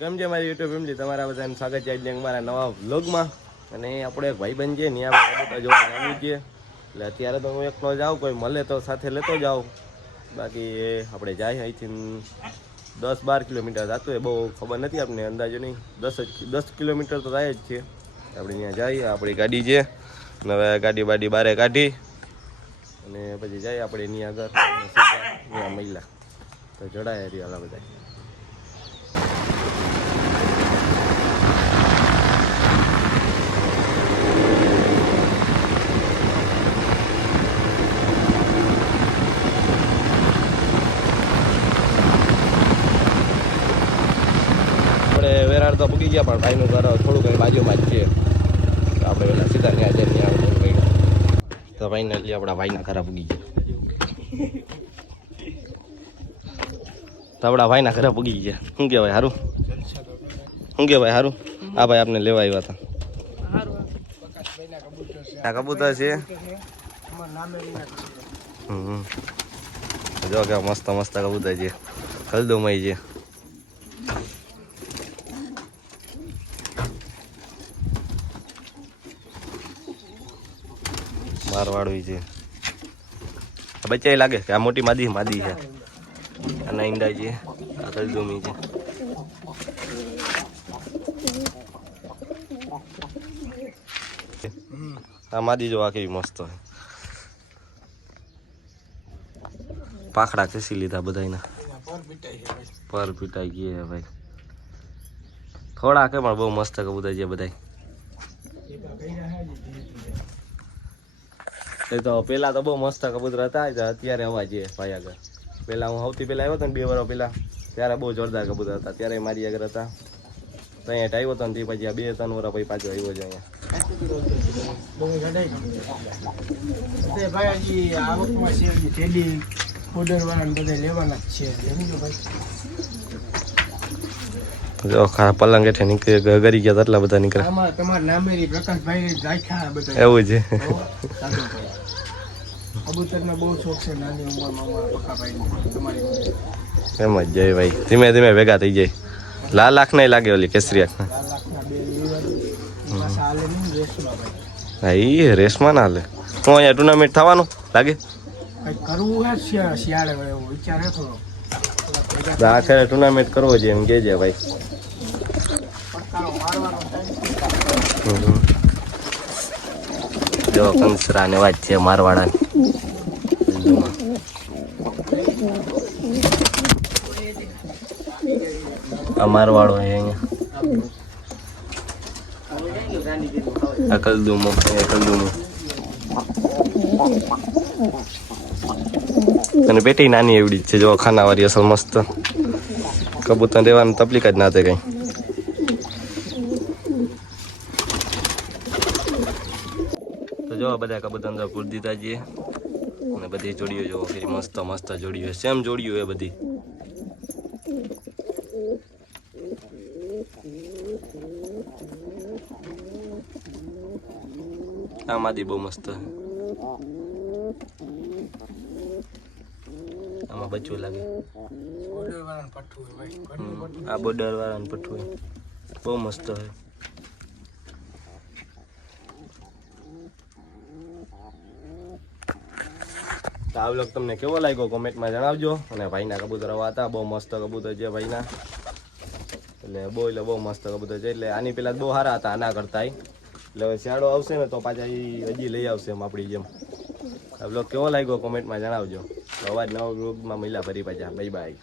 કેમ છે મારી યુટ્યુબ ફેમિલી? તમારા બધાને સ્વાગત છે આજે મારા નવા વ્લોગમાં. અને આપણે એક ભાઈબંધ છે ને આપણે જોવા જાણીએ છીએ. એટલે અત્યારે તો હું એકલો જાઉં, કોઈ મળે તો સાથે લેતો જાઉં. બાકી આપણે જાય અહીંથી દસ બાર કિલોમીટર થતું હોય, બહુ ખબર નથી આપણને અંદાજો નહીં દસ દસ કિલોમીટર તો થાય જ છે. આપણે ત્યાં જઈએ, આપણી ગાડી છે. હવે ગાડી બાડી બારે કાઢી. અને પછી જઈએ આપણે એની આગળ. ત્યાં મહિલા. તો જડાય રહ્યા બધા આપણે વેરાડ ગયા પણ ભાઈનું ઘર થોડું કંઈ બાજુમાં જ છે. આપણે પેલા સીધા ત્યાં જઈને ત્યાં કંઈ તો ફાઇનલી આપણા ભાઈના ઘરે પૂગી ગયા. તો આપણા ભાઈના ઘરે પૂગી ગયા. શું કહેવાય સારું શું કહેવાય સારું આ ભાઈ આપને લેવા આવ્યા હતા. કબૂતર છે. જો કે મસ્ત મસ્ત કબૂતર છે. ખલદોમય છે. મારવાડવી છે. બચ્ચા લાગે કે આ મોટી માદી માદી છે. આ ઈંડા છે, આ ખલદોમી છે. આ માદી જો આ કેવી મસ્ત હોય પાખડા ખેંચી લીધા બધાયના. પર પીટાઈ ગયે ભાઈ. થોડા કે પણ બહુ મસ્ત કબૂતર છે બધાય એ તો પેલા તો બહુ મસ્ત કબૂતર હતા અત્યારે હવા છે ભાઈ આગળ. પેલા હું સૌથી પહેલા આવ્યો હતો ને બે વર્ષ પહેલા ત્યારે બહુ જોરદાર કબૂતર હતા ત્યારે મારી આગળ હતા. તો અહીંયા આવ્યો હતો ને તે પછી આ બે ત્રણ વર્ષ પછી પાછો આવ્યો છે. અહીંયા પલંગ હેઠે નીકળી ગરી ગયા એટલા બધા નીકળ્યા. એવું છે. કબૂતરનો બહુ શોખ છે નાની ઉંમરમાં અમારા પક્કાભાઈને તમારી ઉંમરે. એમ જ જય ભાઈ. ધીમે ધીમે ભેગા થઈ જાય લાલ આંખ નહીં લાગે ઓલી કેસરી આંખ લાલ લાખના બે લીવર હાલે નહીં રેસમાં ભાઈ. હા એ રેસમાં ના હાલે. હું અહીંયા ટુર્નામેન્ટ થવાનું લાગે? કંઈક કરવું હે શિયાળે હોય એવો વિચાર હે થોડો. થોડા ભેગા તો આખરે ટુર્નામેન્ટ કરવો જોઈએ એમ કહેજે ભાઈ. જો કંસરા ને વાત છે મારવાડાની આ વાળો છે અહીંયા. આ કલદુમો અહીંયા કલદુમો. અને પેટી નાની એવડી છે, જો ખાનાવાળી અસલ મસ્ત. કબૂતર રહેવાની તકલીફ જ ના થાય કઈ. જો બધા કબૂતર અંદર પૂરી દીધા છીએ અને બધી જોડીઓ જોવો ફરી મસ્ત મસ્ત જોડીઓ સેમ જોડીઓ એ બધી. આ માદી બહુ મસ્ત. આમાં બચ્ચું લાગે. હોય. આ બોર્ડર વાળાનું પઠ્ઠું બહુ મસ્ત છે આ vlog તમને કેવો લાગ્યો? કોમેન્ટમાં જણાવજો. અને ભાઈના કબૂતર હતા બહુ મસ્ત કબૂતર છે ભાઈના. એટલે બહુ એટલે બહુ મસ્ત કબૂતર છે. એટલે આની પહેલાં બહુ સારા હતા, આના કરતા એટલે હવે શિયાળો આવશે ને તો પાછા એ હજી લઈ આવશે એમ આપણી જેમ. આ vlog કેવો લાગ્યો? કોમેન્ટમાં જણાવજો. અવાજ નવા ગ્રુપમાં મળ્યા ફરી પાછા. Bye bye